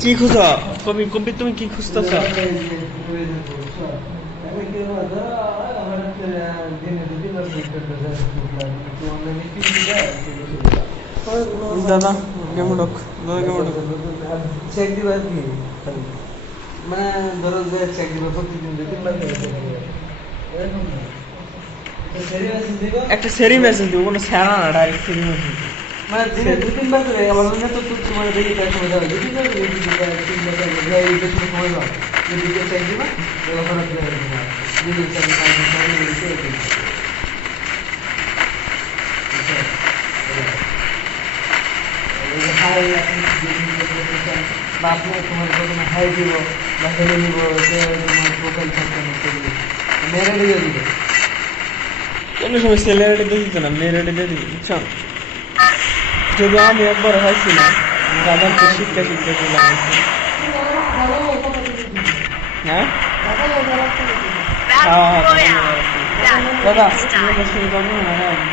কি খুঁজো কবি কবি তুমি কি খুঁজতেছ? দাদা কেমন লোক দাদা কেমন লোক চেক দিবা কি মানে ধরো যে চেক দিবা প্রতিদিন 2-3 বার এরকম না একটা সেরি মেসেজ দিব কোনো স্যারা না ডাইরেক্ট সেরি মেসেজ মানে দিনে 2-3 বার করে আমার মনে তো তোমার দেখি তার সময় দাও 2-3 বার করে 3 বার করে এই যে সময় দাও যদি চেক দিবা তাহলে খরচ করে দিবা দিনে 4-5 হাই আপনি বা আপনি তোমার প্রথমে হাই দিব বা হেলে নিব তোমার প্রোফাইল থাকবে মেরে দিয়ে দিবে কোনো সময় স্যালারি দিয়ে দিত না মেয়েরা দিয়ে দিই বুঝছো যদি আমি একবার হয়েছি না দাদার তো শিক্ষা শিক্ষা করলাম হ্যাঁ দাদা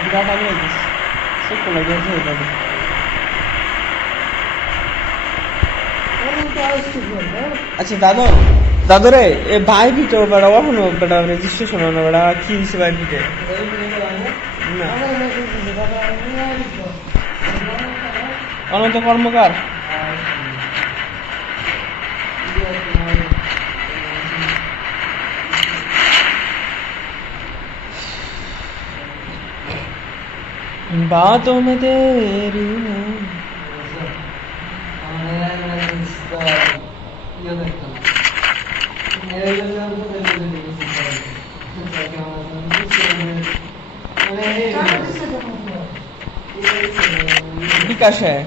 বিরাট আগে সব করে গেছে দাদা আচ্ছা দাদু দাদু রে এ ভাই ভিতর বেড়া ওখানে বেড়া রেজিস্ট্রেশন হলো বেড়া কি দিছে ভাই ভিতরে না অনন্ত কর্মকার बातों में तेरी विकास है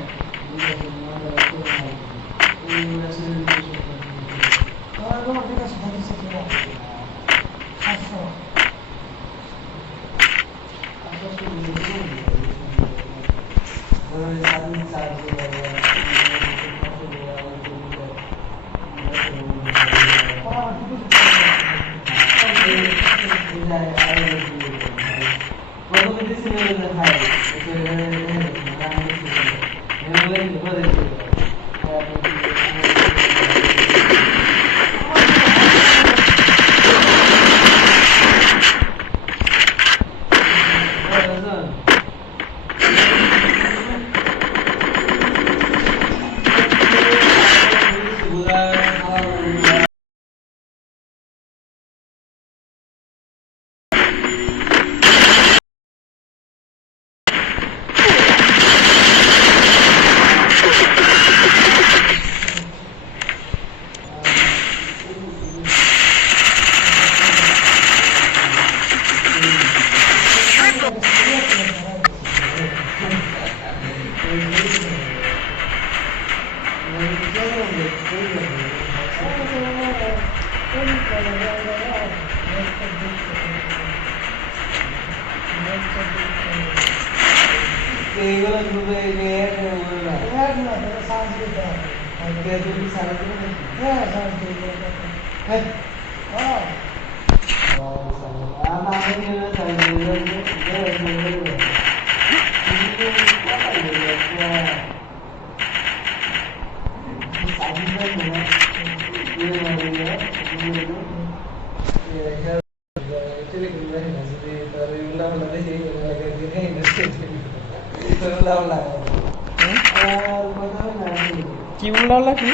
কি উল্লাহ কি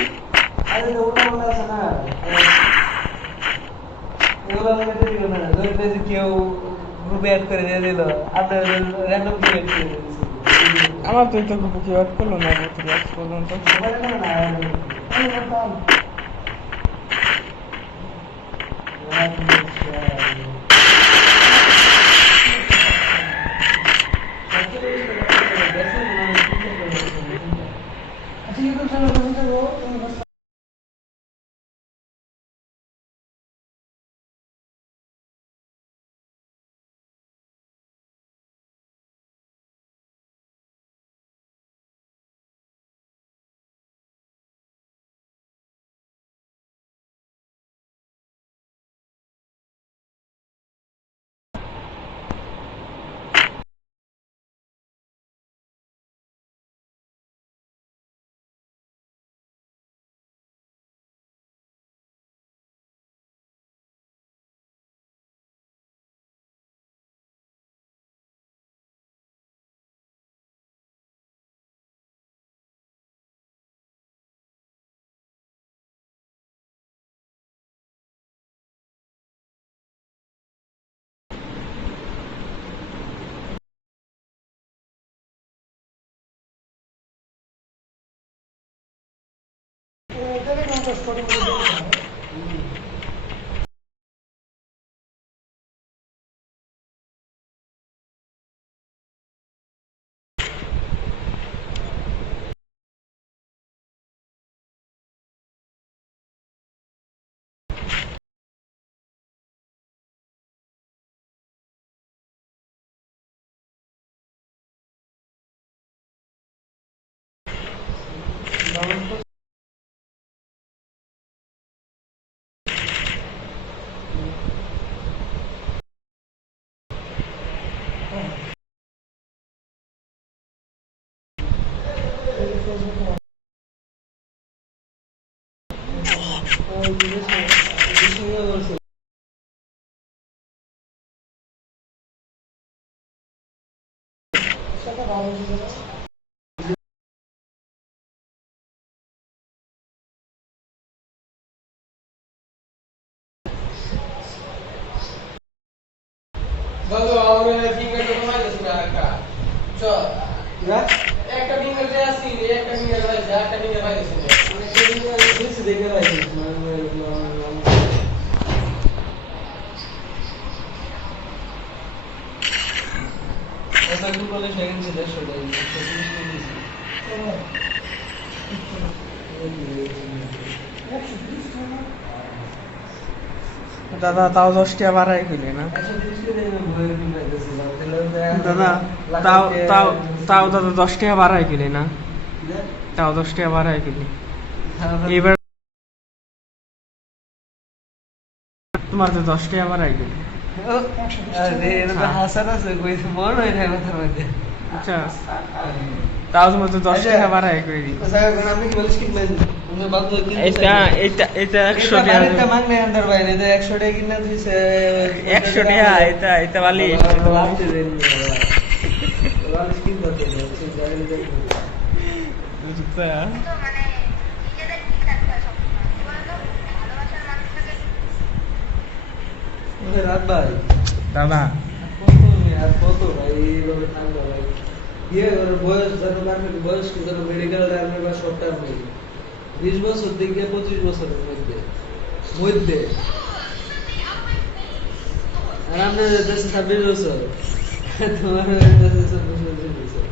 আরে ওগুলো আছে না এগুলো মেটে দিল না ধরতে যে কেউ গ্রুপে অ্যাড করে দিয়ে দিল আপনার র্যান্ডম ক্রিয়েট করে দিয়েছে আমার তো এটা গ্রুপে কি অ্যাড করলো না আজ পর্যন্ত আচ্ছা ইউটিউব চ্যানেল বাবু আমার ফিঙ্গার কমাই দিস না একটা চল একটা ফিঙ্গার যে আসি একটা ফিঙ্গার ভাই একটা ফিঙ্গার ভাই দিস না কিছু দেখে রাখিস এটা কি বলে সেকেন্ড ছিল সেটাই দাদা তাও 10 টাকা বাড়াই কিনে না দাদা তাও তাও তাও দাদা 10 টাকা বাড়াই কিনে না তাও 10 টাকা বাড়াই কিনে এবার তোমার তো 10 টাকা বাড়াই কিনে হাসান আছে মন হয় না মাথার মধ্যে আচ্ছা তাও তোমার তো 10 টাকা বাড়াই করে দিই আমি কি বলিস কি এটা এটা এটা 100 টাকা মাংনে আন্দার বাইরে 100 টাকা কিনা দিছে 100 টাকা এটা এটা বালি রাত ভাই দাদা কত ভাই এইভাবে ঠান্ডা ভাই বয়স যেন বয়স যেন মেডিকেল টার্মে বা শর্ট টার্মে 20 বছর থেকে 25 বছরের মধ্যে মধ্যে আর আপনার দেশে 26 বছর তোমার দেশে 26 বছর